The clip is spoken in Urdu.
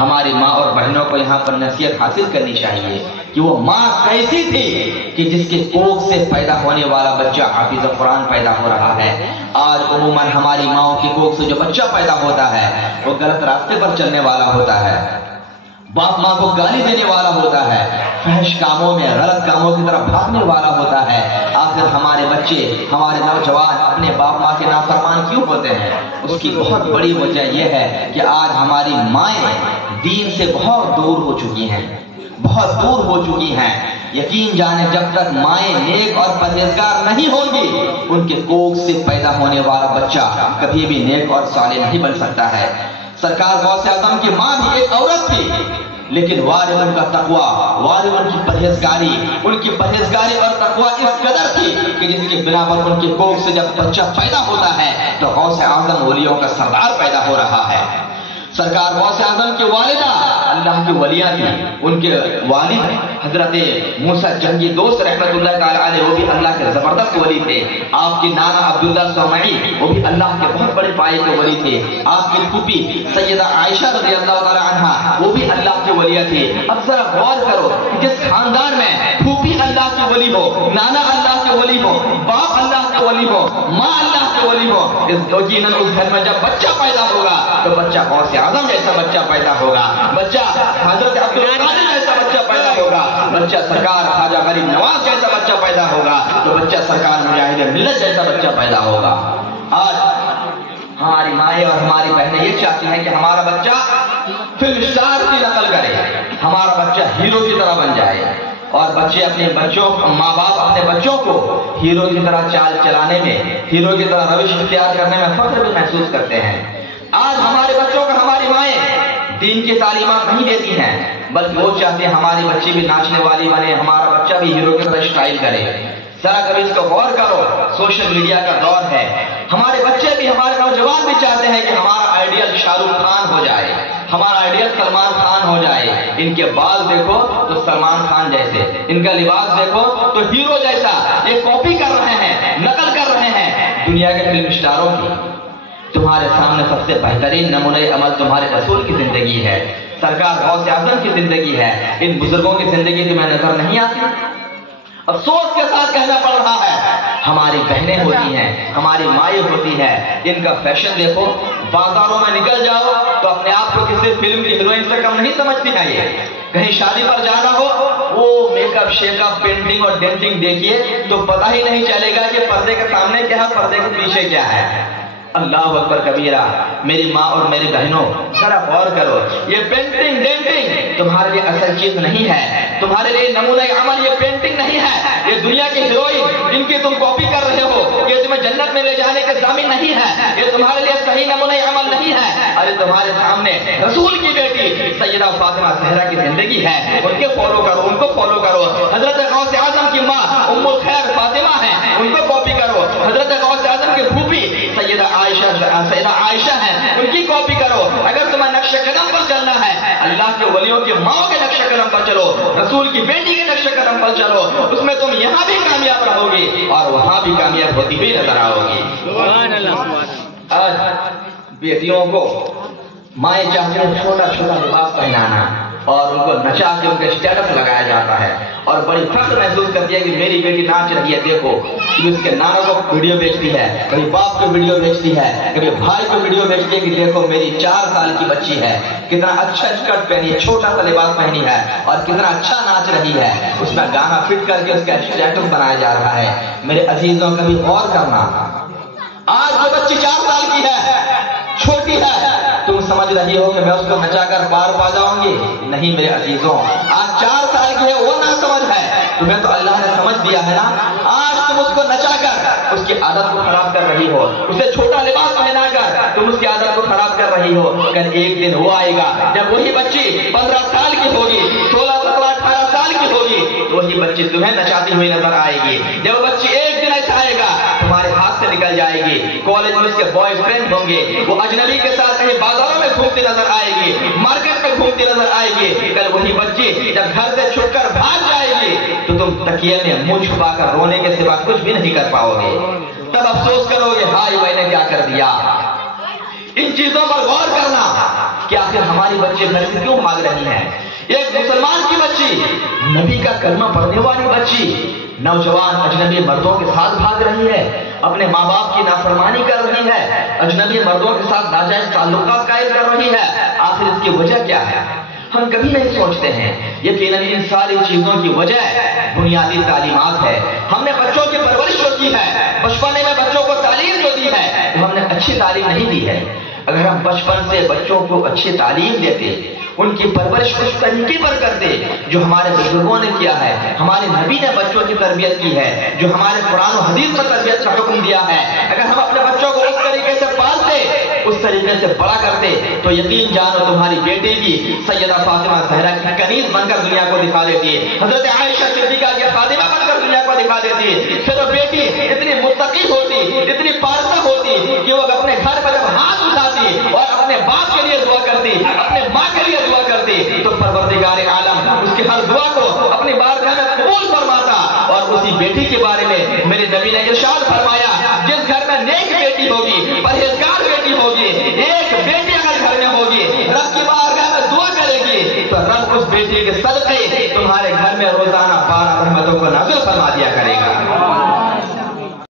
ہماری ماں اور بہنوں کو یہاں پر نصیحت حاصل کرنی چاہیے کہ وہ ماں کیسی تھی کہ جس کے کوکھ سے پیدا ہونے والا بچہ حافظ قرآن پیدا ہو رہا ہے۔ آج عموماً ہماری ماؤں کے کوکھ سے جو بچہ پیدا ہوتا ہے وہ غلط راستے پر چلنے والا ہوتا ہے، باپ ماں کو گالی دینے والا ہوتا ہے، فحش کاموں میں غلط کاموں کی طرف بھاگنے والا ہوتا ہے۔ آخر ہمارے بچے، ہمارے نوجوان اپنے باپ ماں کے نافرمان کیوں ہوتے ہیں؟ اس کی بہت بڑی وجہ یہ ہے کہ آج ہماری مائیں دین سے بہت دور ہو چکی ہیں، بہت دور ہو چکی ہیں۔ یقین جانے جب تک مائیں نیک اور پرہیزگار نہیں ہوں گی ان کے کوکھ سے پیدا ہونے والا بچہ کبھی بھی نیک اور صالح نہیں بن سکتا ہے۔ سرکار غوث اعظم کی ماں بھی ایک عورت تھی، لیکن وارث ان کا تقوی، وارث ان کی پرہیزگاری اور تقوی اس قدر تھی کہ جس کے بنا پر ان کے کوکھ سے جب بچہ پیدا ہوتا ہے تو غوث اعظم ولیوں کا سردار پیدا ہو رہا ہے۔ سرکار غوث اعظم کی والدہ اللہ کی ولیہ تھی، ان کے والد حضرت موسیٰ جنگی دوست رحمت اللہ تعالی علیہ وہ بھی اللہ کے زبردست ولی تھے۔ آپ کی نانا عبداللہ سومعی وہ بھی اللہ کے بہت بڑے پائے کے ولی تھے۔ آپ کی پھوپھی سیدہ عائشہ رضی اللہ تعالی عنہا وہ بھی اللہ کے ولیہ تھے۔ اب ذرا غور کرو کہ جس خاندان میں پھوپھی اللہ کے ولی ہو، نانا اللہ کے ولی ہو، باپ اللہ کے ولی ہو، ماں اللہ کے ولی ہو، یقیناً اس گھر میں جب بچہ پیدا ہوگا تو بچہ غوث اعظم جیسا بچہ پیدا ہوگا، بچہ حضرت عبدالقادر جیسا بچہ پیدا ہوگا، بچہ سرکار خواجہ غریب نواز جیسا بچہ پیدا ہوگا، تو بچہ سرکار مجاہد ملت جیسا بچہ پیدا ہوگا۔ آج ہماری مائیں اور ہماری بہنیں یہ چاہتی ہیں کہ ہمارا بچہ فلم اسٹار کی نقل کرے، ہمارا بچہ ہیرو کی طرح بن جائے، اور بچے اپنے بچوں، ماں باپ اپنے بچوں کو ہیرو کی طرح چال چلانے میں، ہیرو کی طرح روش اختیار کرنے میں فخر بھی محسوس کرتے ہیں۔ آج ہمارے بچوں کو ہماری مائیں دین کی تعلیمات نہیں دیتی ہیں، بلکہ وہ چاہتے ہیں ہماری بچی بھی ناچنے والی بنے، ہمارا بچہ بھی ہیرو کی طرح اسٹائل کرے۔ ذرا کبھی اس کو غور کرو، سوشل میڈیا کا دور ہے، ہمارے بچے بھی، ہمارے نوجوان بھی چاہتے ہیں کہ ہمارا آئیڈیل شاہ رخ خان ہو جائے، ہمارا آئیڈیل سلمان خان ہو جائے۔ ان کے بال دیکھو تو سلمان خان جیسے، ان کا لباس دیکھو تو ہیرو جیسا، یہ کاپی کر رہے ہیں، نقل کر رہے ہیں دنیا کے فلم اسٹاروں کی۔ تمہارے سامنے سب سے بہترین نمونہ عمل تمہارے رسول کی زندگی ہے، سرکار غوث اعظم کی زندگی ہے۔ ان بزرگوں کی زندگی تمہیں نظر نہیں آتی؟ افسوس کے ساتھ کہنا پڑ رہا ہے، ہماری بہنیں ہوتی ہیں، ہماری مائیں ہوتی ہیں، ان کا فیشن دیکھو، بازاروں میں نکل جاؤ تو اپنے آپ کو کسی فلم کی ہیروئن سے کم نہیں سمجھتی ہیں۔ یہ کہیں شادی پر جانا ہو، وہ make up, shake up, painting اور ڈینٹنگ دیکھیے تو پتہ ہی نہیں چلے گا کہ پردے کے سامنے کیا ہے، پردے کے پیچھے کیا ہے۔ اللہ اکبر کبیرہ۔ میری ماں اور میری بہنوں ذرا غور کرو، یہ پینٹنگ ڈینٹنگ تمہارے لیے اصل چیز نہیں ہے، تمہارے لیے نمونہ عمل یہ پینٹنگ نہیں ہے، یہ دنیا کی ہیروئن جن کی تم کاپی کر رہے ہو یہ تمہیں جنت میں لے جانے کے ضامن نہیں ہے، یہ تمہارے لیے صحیح نمونہ عمل نہیں ہے۔ ارے تمہارے سامنے رسول کی بیٹی سیدہ فاطمہ زہرا کی زندگی ہے، ان کے فالو کرو، ان کو فالو کرو۔ حضرت غوث اعظم کی ماں ام الخیر فاطمہ ہے، ان کو کاپی کرو۔ حضرت غوث اعظم کی پھوپھی سیدہ عائشہ ہیں، ان کی کاپی کرو۔ اگر تمہیں نقش قدم پر چلنا ہے اللہ کے ولیوں کی ماں کے نقش قدم پر چلو، رسول کی بیٹی کے نقش قدم پر چلو، اس میں تم یہاں بھی کامیاب رہو گی اور وہاں بھی کامیاب ہوتی بھی نظر آؤ گی۔ آج بیٹیوں کو مائیں چاہتے ہیں چھوٹا چھوٹا لباس پہنانا اور ان کو نچا کے ان کے اسٹیٹس لگایا جاتا ہے، اور بڑی فخر محسوس کرتی ہے کہ میری بیٹی ناچ رہی ہے، دیکھو کہ اس کے نانا کو ویڈیو بیچتی ہے، کبھی باپ کو ویڈیو بیچتی ہے، کبھی بھائی کو ویڈیو بیچتی ہے کہ دیکھو میری 4 سال کی بچی ہے، کتنا اچھا اسکرٹ پہنی ہے، چھوٹا سا لباس پہنی ہے اور کتنا اچھا ناچ رہی ہے، اس میں گانا فٹ کر کے اس کا اسٹیٹس بنایا جا رہا ہے۔ میرے عزیزوں کبھی غور کرنا، آج جو بچی 4 سال کی ہے، چھوٹی ہے، تم سمجھ رہی ہو کہ میں اس کو نچا کر پار پا جاؤں گی؟ نہیں میرے عزیزوں، آج 4 سال کی ہے، وہ نہ سمجھ ہے، تمہیں تو اللہ نے سمجھ دیا ہے نا۔ آج تم اس کو نچا کر اس کی عادت کو خراب کر رہی ہو، اسے چھوٹا لباس پہنا کر تم اس کی عادت کو خراب کر رہی ہو۔ کل ایک دن وہ آئے گا جب وہی بچی 15 سال کی ہوگی، 16، 17، 18 سال کی ہوگی، تو وہی بچی تمہیں نچاتی ہوئی نظر آئے گی۔ جب بچی ایک دن ایسا آئے گا تمہارے ہاتھ سے نکل جائے گی، کالج میں اس کے بوائے فرینڈ ہوں گے، وہ اجنبی کے ساتھ کہیں بازاروں میں گھومتی نظر آئے گی، مارکیٹ میں گھومتی نظر آئے گی۔ کل وہی بچی جب گھر سے چھٹ کر بھاگ جائے گی تو تم تکیے میں منہ چھپا کر رونے کے سوا کچھ بھی نہیں کر پاؤ گے، تب افسوس کرو گے ہائے میں نے کیا کر دیا۔ ان چیزوں پر غور کرنا کہ آخر ہماری بچے گھر سے کیوں بھاگ رہی ہیں. ایک مسلمان کی بچی، نبی کا کلمہ پڑھنے والی بچی، نوجوان اجنبی مردوں کے ساتھ بھاگ رہی ہے، اپنے ماں باپ کی نافرمانی کر رہی ہے، اجنبی مردوں کے ساتھ ناجائز تعلقات قائم کر رہی ہے. آخر اس کی وجہ کیا ہے؟ ہم کبھی نہیں سوچتے ہیں. یقیناً ان ساری چیزوں کی وجہ بنیادی تعلیمات ہے. ہم نے بچوں کی پرورش جو کی ہے، بچپنے میں بچوں کو تعلیم جو دی ہے، ہم نے اچھی تعلیم نہیں دی ہے. اگر ہم بچپن سے بچوں کو اچھی تعلیم دیتے، ان کی پرورش اس طریقے پر کرتے جو ہمارے بزرگوں نے کیا ہے، ہمارے نبی نے بچوں کی تربیت کی ہے، جو ہمارے قرآن و حدیث میں تربیت کا حکم دیا ہے، اگر ہم اپنے بچوں کو اس طریقے سے پالتے، اس طریقے سے بڑا کرتے، تو یقین جانو تمہاری بیٹی بھی سیدہ فاطمہ زہرا کی کنیز بن کر دنیا کو دکھا دیتی ہے، حضرت عائشہ صدیقہ کی خادمہ بن کر دنیا کو دکھا دیتی ہے. پھر وہ بیٹی اتنی متقی ہوتی، اتنی پارسا ہوتی کہ وہ اپنے گھر پر جب ہاتھ اٹھاتی اور اپنے باپ کے لیے دعا کرتی، اپنے ماں کے لیے دعا کرتی، تو پروردگار عالم اس کی ہر دعا کو اپنی بارگاہ میں قبول فرماتا. اور اسی بیٹی کے بارے میں میرے نبی نے ارشاد فرمایا، جس گھر میں نیک بیٹی ہوگی، پرہیزگار بیٹی ہوگی، ایک بیٹی اگر گھر میں ہوگی، رب کی بارگاہ میں دعا کرے گی، تو رب اس بیٹی کے صدقے تمہارے گھر میں روزانہ 12 رحمتوں کو نازل فرما دیا کرے گا.